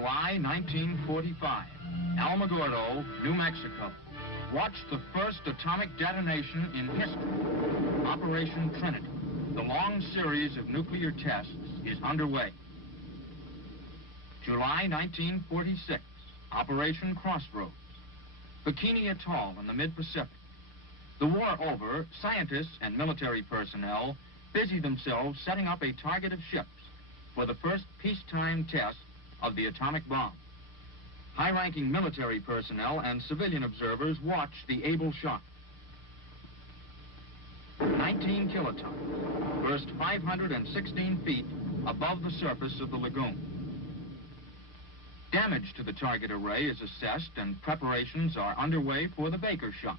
July 1945, Alamogordo, New Mexico. Watch the first atomic detonation in history. Operation Trinity. The long series of nuclear tests is underway. July 1946, Operation Crossroads. Bikini Atoll in the mid-Pacific. The war over, scientists and military personnel busy themselves setting up a target of ships for the first peacetime test of the atomic bomb. High-ranking military personnel and civilian observers watch the able shot. 19 kilotons burst 516 feet above the surface of the lagoon. Damage to the target array is assessed and preparations are underway for the Baker shot.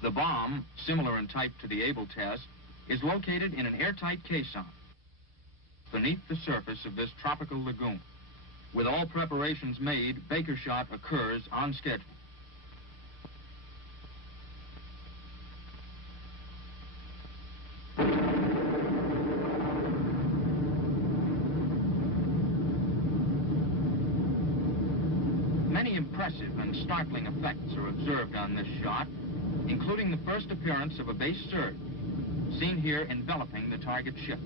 The bomb, similar in type to the Able test, is located in an airtight caisson beneath the surface of this tropical lagoon. With all preparations made, Baker shot occurs on schedule. Many impressive and startling effects are observed on this shot, including the first appearance of a base surge, seen here enveloping the target ships.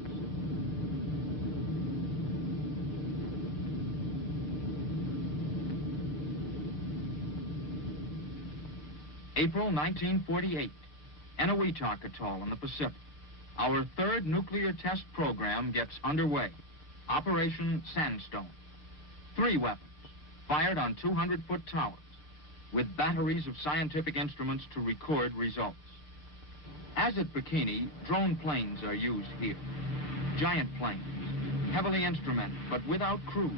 April 1948, Eniwetok Atoll in the Pacific. Our third nuclear test program gets underway. Operation Sandstone. 3 weapons, fired on 200-foot towers, with batteries of scientific instruments to record results. As at Bikini, drone planes are used here. Giant planes, heavily instrumented but without crew,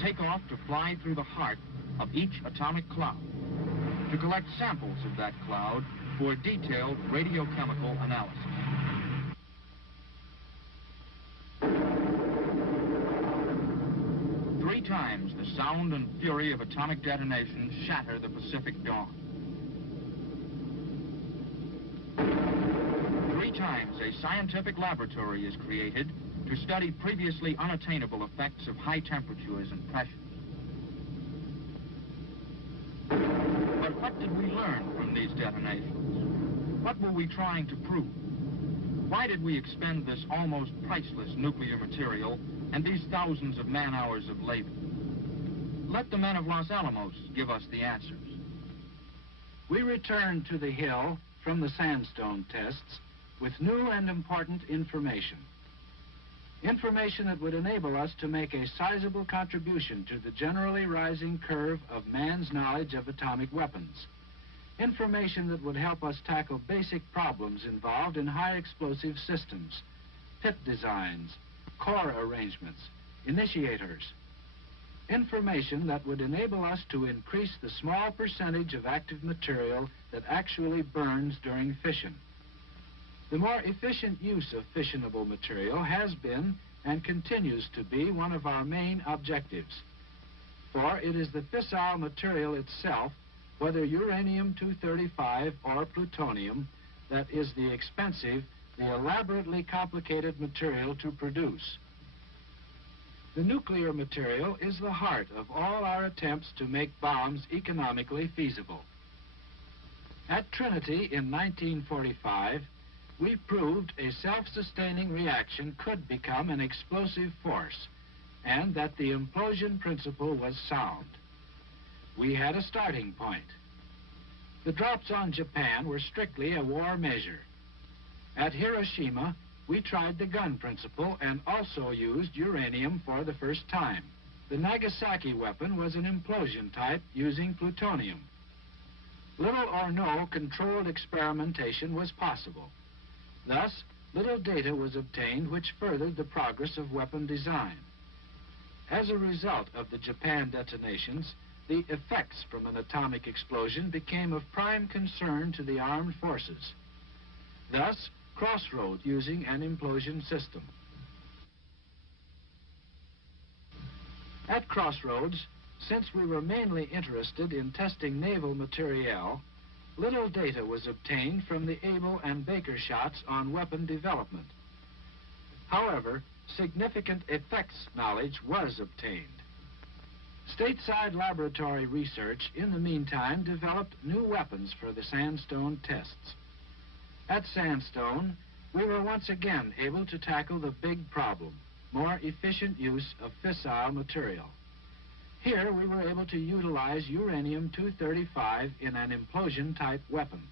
take off to fly through the heart of each atomic cloud, to collect samples of that cloud for detailed radiochemical analysis. Three times the sound and fury of atomic detonations shatter the Pacific dawn. 3 times a scientific laboratory is created to study previously unattainable effects of high temperatures and pressures. But what did we learn from these detonations? What were we trying to prove? Why did we expend this almost priceless nuclear material and these thousands of man-hours of labor? Let the men of Los Alamos give us the answers. We returned to the Hill from the sandstone tests with new and important information. Information that would enable us to make a sizable contribution to the generally rising curve of man's knowledge of atomic weapons. Information that would help us tackle basic problems involved in high explosive systems, pit designs, core arrangements, initiators. Information that would enable us to increase the small percentage of active material that actually burns during fission. The more efficient use of fissionable material has been and continues to be one of our main objectives. For it is the fissile material itself, whether uranium-235 or plutonium, that is the expensive, the elaborately complicated material to produce. The nuclear material is the heart of all our attempts to make bombs economically feasible. At Trinity in 1945, we proved a self-sustaining reaction could become an explosive force, and that the implosion principle was sound. We had a starting point. The drops on Japan were strictly a war measure. At Hiroshima, we tried the gun principle and also used uranium for the first time. The Nagasaki weapon was an implosion type using plutonium. Little or no controlled experimentation was possible. Thus, little data was obtained which furthered the progress of weapon design. As a result of the Japan detonations, the effects from an atomic explosion became of prime concern to the armed forces. Thus, Crossroads using an implosion system. At Crossroads, since we were mainly interested in testing naval materiel, little data was obtained from the Able and Baker shots on weapon development. However, significant effects knowledge was obtained. Stateside laboratory research, in the meantime, developed new weapons for the sandstone tests. At Sandstone, we were once again able to tackle the big problem, more efficient use of fissile material. Here, we were able to utilize uranium-235 in an implosion-type weapon.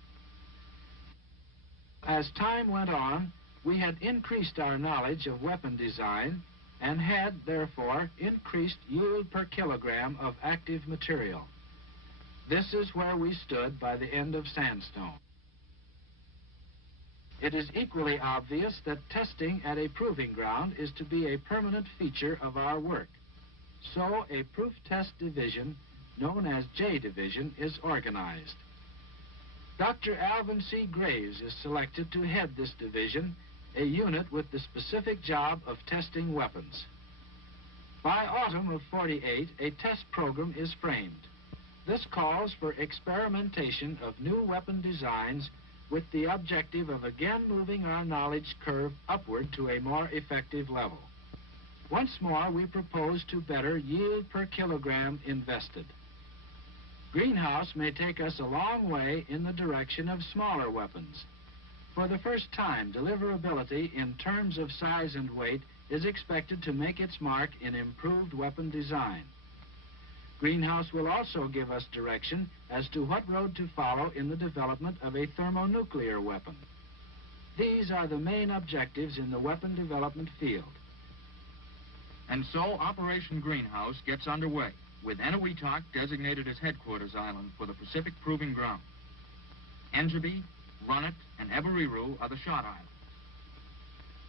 As time went on, we had increased our knowledge of weapon design and had, therefore, increased yield per kilogram of active material. This is where we stood by the end of Sandstone. It is equally obvious that testing at a proving ground is to be a permanent feature of our work. So a proof test division, known as J Division, is organized. Dr. Alvin C. Graves is selected to head this division, a unit with the specific job of testing weapons. By autumn of '48, a test program is framed. This calls for experimentation of new weapon designs with the objective of again moving our knowledge curve upward to a more effective level. Once more, we propose to better yield per kilogram invested. Greenhouse may take us a long way in the direction of smaller weapons. For the first time, deliverability in terms of size and weight is expected to make its mark in improved weapon design. Greenhouse will also give us direction as to what road to follow in the development of a thermonuclear weapon. These are the main objectives in the weapon development field. And so Operation Greenhouse gets underway, with Eniwetok designated as headquarters island for the Pacific Proving Ground. Engebi, Runnet, and Eberiru are the shot islands.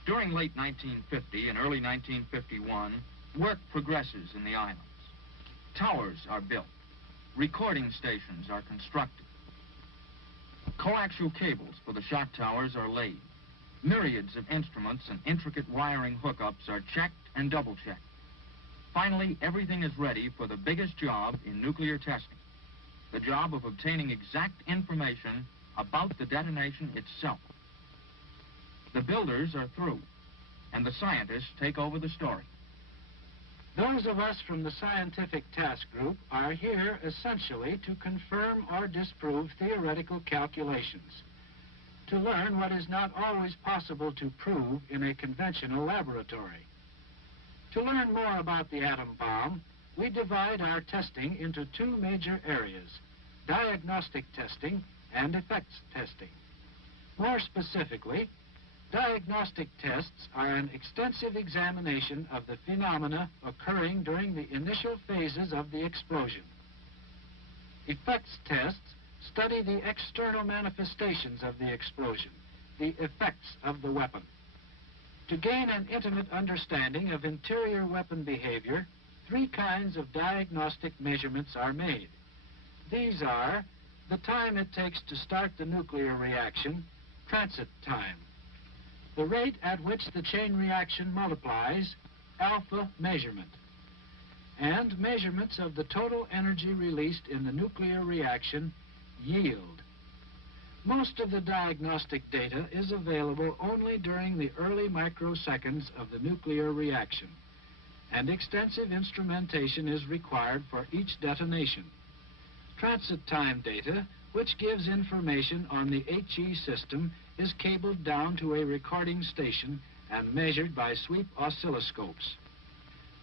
During late 1950 and early 1951, work progresses in the islands. Towers are built. Recording stations are constructed. Coaxial cables for the shot towers are laid. Myriads of instruments and intricate wiring hookups are checked and double-checked. Finally, everything is ready for the biggest job in nuclear testing, the job of obtaining exact information about the detonation itself. The builders are through, and the scientists take over the story. Those of us from the scientific task group are here essentially to confirm or disprove theoretical calculations, to learn what is not always possible to prove in a conventional laboratory. To learn more about the atom bomb, we divide our testing into two major areas: diagnostic testing and effects testing. More specifically, diagnostic tests are an extensive examination of the phenomena occurring during the initial phases of the explosion. Effects tests study the external manifestations of the explosion, the effects of the weapon. To gain an intimate understanding of interior weapon behavior, three kinds of diagnostic measurements are made. These are the time it takes to start the nuclear reaction, transit time; the rate at which the chain reaction multiplies, alpha measurement; and measurements of the total energy released in the nuclear reaction, yield. Most of the diagnostic data is available only during the early microseconds of the nuclear reaction, and extensive instrumentation is required for each detonation. Transit time data, which gives information on the HE system, is cabled down to a recording station and measured by sweep oscilloscopes.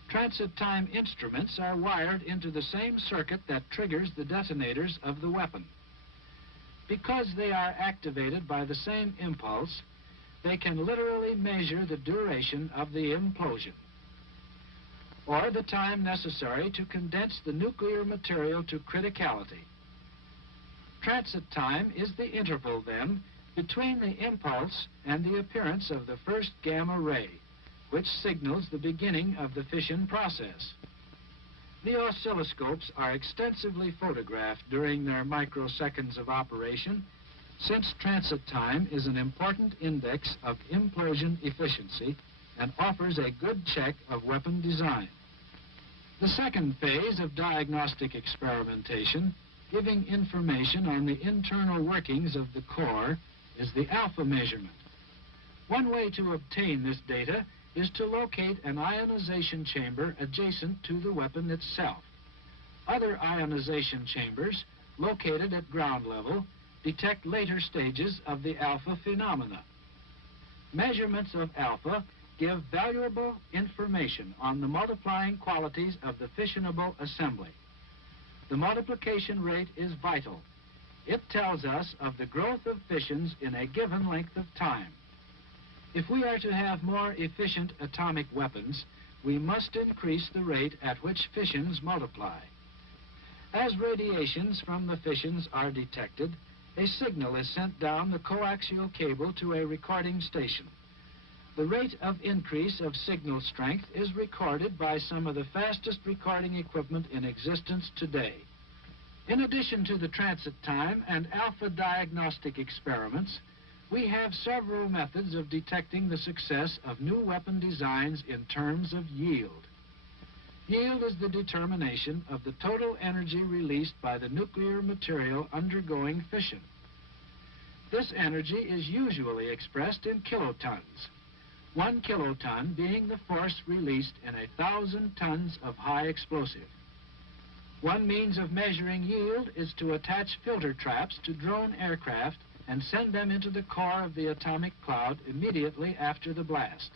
Transit time instruments are wired into the same circuit that triggers the detonators of the weapon. Because they are activated by the same impulse, they can literally measure the duration of the implosion, or the time necessary to condense the nuclear material to criticality. Transit time is the interval, then, between the impulse and the appearance of the first gamma ray, which signals the beginning of the fission process. The oscilloscopes are extensively photographed during their microseconds of operation, since transit time is an important index of implosion efficiency and offers a good check of weapon design. The second phase of diagnostic experimentation, giving information on the internal workings of the core, is the alpha measurement. One way to obtain this data is to locate an ionization chamber adjacent to the weapon itself. Other ionization chambers, located at ground level, detect later stages of the alpha phenomena. Measurements of alpha give valuable information on the multiplying qualities of the fissionable assembly. The multiplication rate is vital. It tells us of the growth of fissions in a given length of time. If we are to have more efficient atomic weapons, we must increase the rate at which fissions multiply. As radiations from the fissions are detected, a signal is sent down the coaxial cable to a recording station. The rate of increase of signal strength is recorded by some of the fastest recording equipment in existence today. In addition to the transit time and alpha diagnostic experiments, we have several methods of detecting the success of new weapon designs in terms of yield. Yield is the determination of the total energy released by the nuclear material undergoing fission. This energy is usually expressed in kilotons. 1 kiloton being the force released in 1,000 tons of high explosive. One means of measuring yield is to attach filter traps to drone aircraft and send them into the core of the atomic cloud immediately after the blast.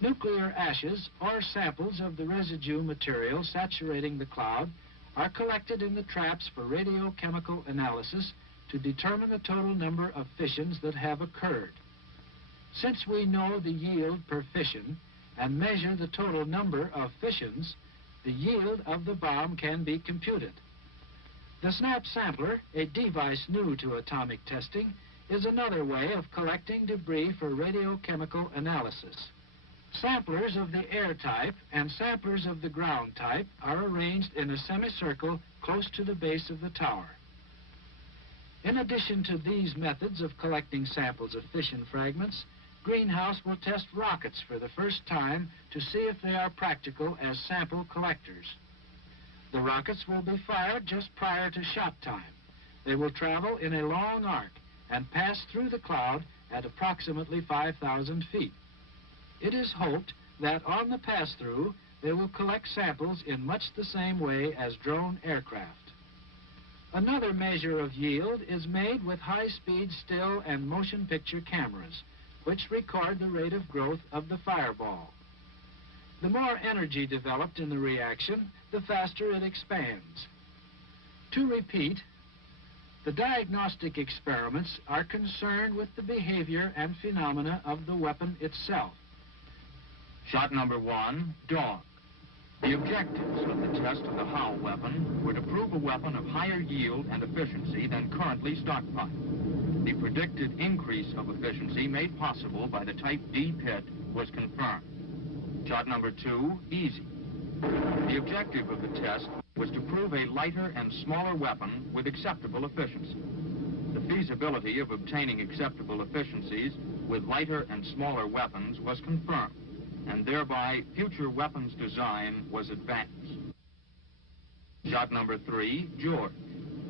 Nuclear ashes or samples of the residue material saturating the cloud are collected in the traps for radiochemical analysis to determine the total number of fissions that have occurred. Since we know the yield per fission and measure the total number of fissions, the yield of the bomb can be computed. The SNAP sampler, a device new to atomic testing, is another way of collecting debris for radiochemical analysis. Samplers of the air type and samplers of the ground type are arranged in a semicircle close to the base of the tower. In addition to these methods of collecting samples of fission fragments, Greenhouse will test rockets for the first time to see if they are practical as sample collectors. The rockets will be fired just prior to shot time. They will travel in a long arc and pass through the cloud at approximately 5,000 feet. It is hoped that on the pass-through, they will collect samples in much the same way as drone aircraft. Another measure of yield is made with high-speed still and motion picture cameras, which record the rate of growth of the fireball. The more energy developed in the reaction, the faster it expands. To repeat, the diagnostic experiments are concerned with the behavior and phenomena of the weapon itself. Shot number 1, dog. The objectives of the test of the Howe weapon were to prove a weapon of higher yield and efficiency than currently stockpiled. The predicted increase of efficiency made possible by the Type D pit was confirmed. Shot number 2, easy. The objective of the test was to prove a lighter and smaller weapon with acceptable efficiency. The feasibility of obtaining acceptable efficiencies with lighter and smaller weapons was confirmed, and thereby future weapons design was advanced. Shot number 3, George.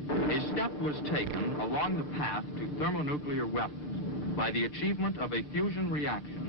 A step was taken along the path to thermonuclear weapons by the achievement of a fusion reaction.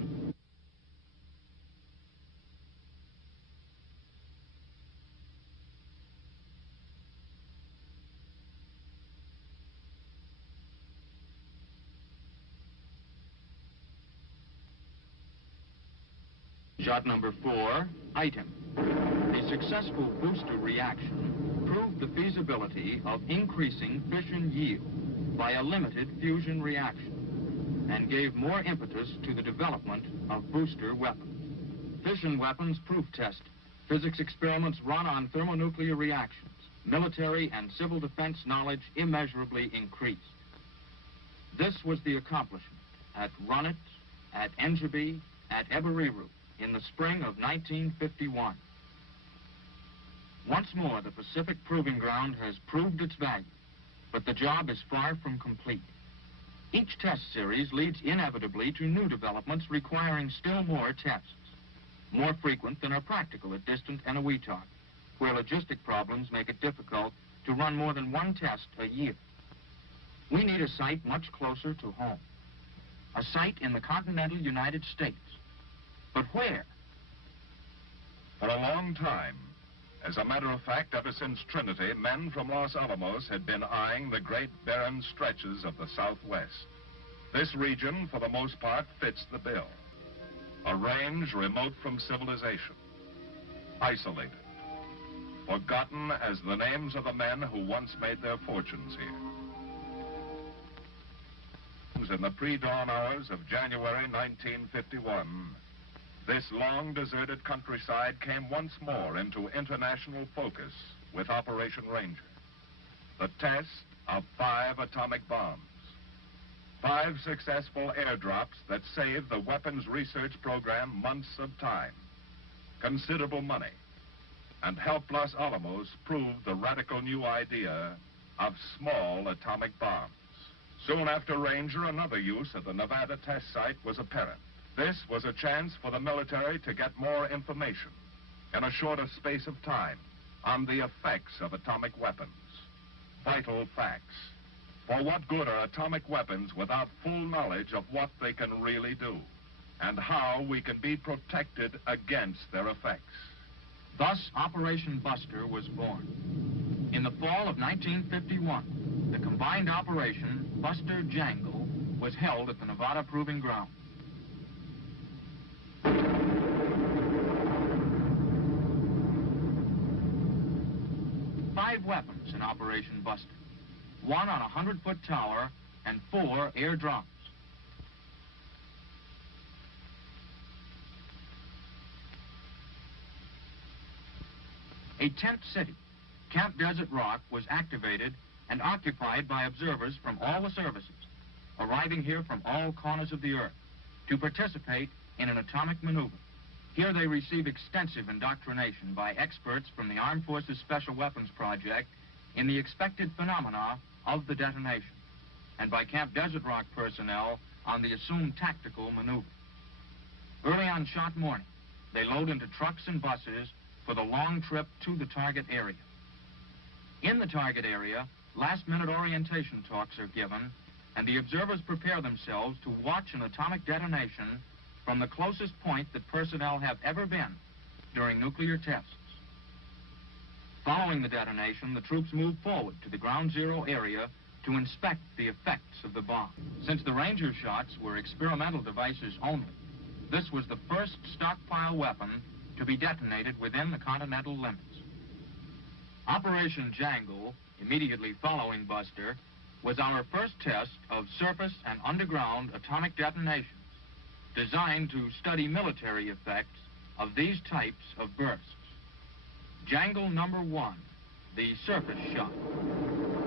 Shot number 4, item. A successful booster reaction proved the feasibility of increasing fission yield by a limited fusion reaction and gave more impetus to the development of booster weapons. Fission weapons proof test. Physics experiments run on thermonuclear reactions. Military and civil defense knowledge immeasurably increased. This was the accomplishment at Runnet, at Engebi, at Eberiru, in the spring of 1951. Once more, the Pacific Proving Ground has proved its value, but the job is far from complete. Each test series leads inevitably to new developments requiring still more tests, more frequent than are practical at distant Eniwetok, where logistic problems make it difficult to run more than one test a year. We need a site much closer to home, a site in the continental United States. But where? For a long time, as a matter of fact, ever since Trinity, men from Los Alamos had been eyeing the great barren stretches of the Southwest. This region, for the most part, fits the bill. A range remote from civilization, isolated, forgotten as the names of the men who once made their fortunes here. In the pre-dawn hours of January 1951, this long deserted countryside came once more into international focus with Operation Ranger. The test of 5 atomic bombs. 5 successful airdrops that saved the weapons research program months of time, considerable money, and helped Los Alamos prove the radical new idea of small atomic bombs. Soon after Ranger, another use of the Nevada test site was apparent. This was a chance for the military to get more information in a shorter space of time on the effects of atomic weapons. Vital facts. For what good are atomic weapons without full knowledge of what they can really do and how we can be protected against their effects? Thus, Operation Buster was born. In the fall of 1951, the combined operation Buster Jangle was held at the Nevada Proving Ground. Five weapons in Operation Buster. 1 on a 100-foot tower and 4 air drums. A tent city, Camp Desert Rock, was activated and occupied by observers from all the services, arriving here from all corners of the earth to participate in an atomic maneuver. Here they receive extensive indoctrination by experts from the Armed Forces Special Weapons Project in the expected phenomena of the detonation, and by Camp Desert Rock personnel on the assumed tactical maneuver. Early on shot morning, they load into trucks and buses for the long trip to the target area. In the target area, last-minute orientation talks are given, and the observers prepare themselves to watch an atomic detonation from the closest point that personnel have ever been during nuclear tests. Following the detonation, the troops move forward to the ground zero area to inspect the effects of the bomb. Since the Ranger shots were experimental devices only, this was the first stockpile weapon to be detonated within the continental limits. Operation Jangle, immediately following Buster, was our first test of surface and underground atomic detonations designed to study military effects of these types of bursts. Jangle number 1, the surface shot,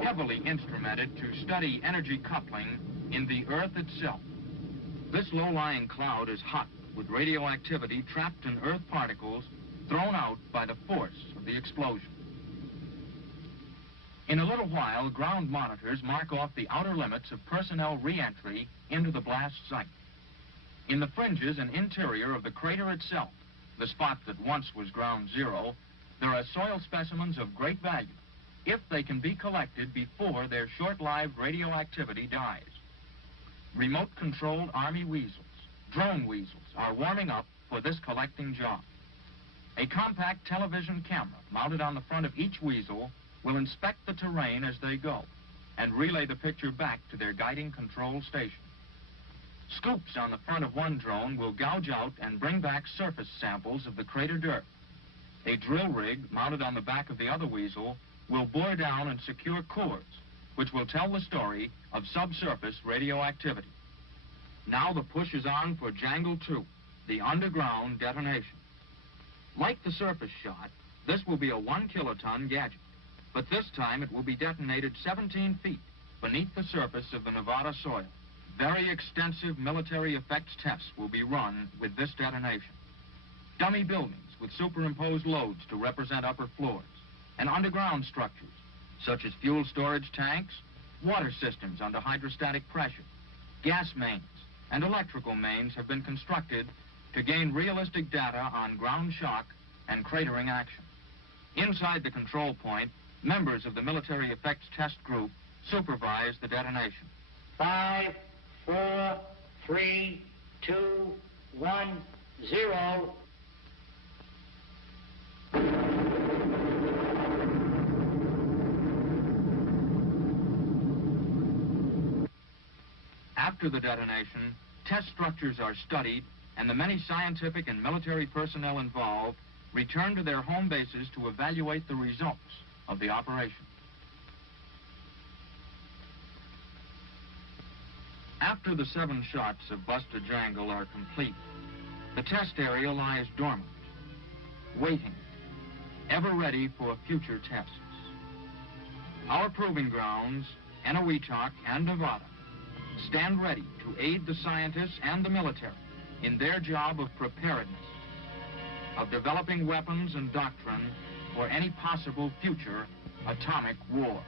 heavily instrumented to study energy coupling in the Earth itself. This low-lying cloud is hot with radioactivity trapped in Earth particles thrown out by the force of the explosion. In a little while, ground monitors mark off the outer limits of personnel re-entry into the blast site. In the fringes and interior of the crater itself, the spot that once was ground zero, there are soil specimens of great value if they can be collected before their short-lived radioactivity dies. Remote-controlled Army weasels, drone weasels, are warming up for this collecting job. A compact television camera mounted on the front of each weasel will inspect the terrain as they go and relay the picture back to their guiding control station. Scoops on the front of one drone will gouge out and bring back surface samples of the crater dirt. A drill rig mounted on the back of the other weasel will bore down and secure cores, which will tell the story of subsurface radioactivity. Now the push is on for Jangle 2, the underground detonation. Like the surface shot, this will be a 1-kiloton gadget, but this time it will be detonated 17 feet beneath the surface of the Nevada soil. Very extensive military effects tests will be run with this detonation. Dummy buildings with superimposed loads to represent upper floors, and underground structures, such as fuel storage tanks, water systems under hydrostatic pressure, gas mains, and electrical mains have been constructed to gain realistic data on ground shock and cratering action. Inside the control point, members of the military effects test group supervise the detonation. 5, 4, 3, 2, 1, 0. After the detonation, test structures are studied, and the many scientific and military personnel involved return to their home bases to evaluate the results of the operation. After the 7 shots of Buster Jangle are complete, the test area lies dormant, waiting, ever ready for future tests. Our proving grounds, Enowetok and Nevada, stand ready to aid the scientists and the military in their job of preparedness, of developing weapons and doctrine for any possible future atomic war.